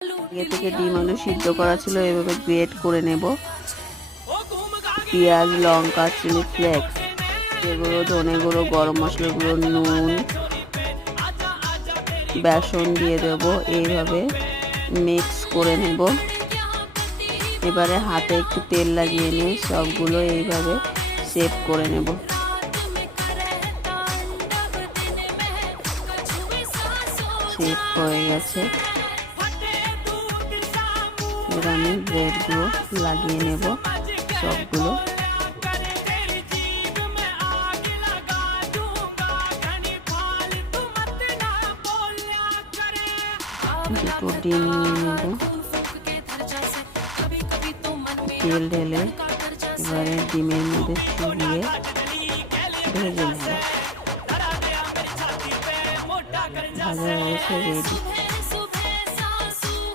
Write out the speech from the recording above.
আগে থেকে ডিম আলু সিদ্ধ করা ছিল, এভাবে গ্রেট করে নেব। পেঁয়াজ, লঙ্কা, চিলি ফ্লেক্স, যেগুলো ধনে গুঁড়ো, গরম মশলা গুঁড়ো, নুন, বেসন দিয়ে দেব। এইভাবে মিক্স করে নেব। এবারে হাতে একটু তেল লাগিয়ে নিয়ে সবগুলো এইভাবে শেপ করে নেব। শেপ হয়ে গেছে। এবার আমি ব্রেডগুলো লাগিয়ে নেব সবগুলো। দুটো ডিম নিয়ে নেব, তেল ঢেলে এবারে ডিমের মধ্যে চুবিয়ে ভেজে নেব। ভাজা হয়েছে, রেডি।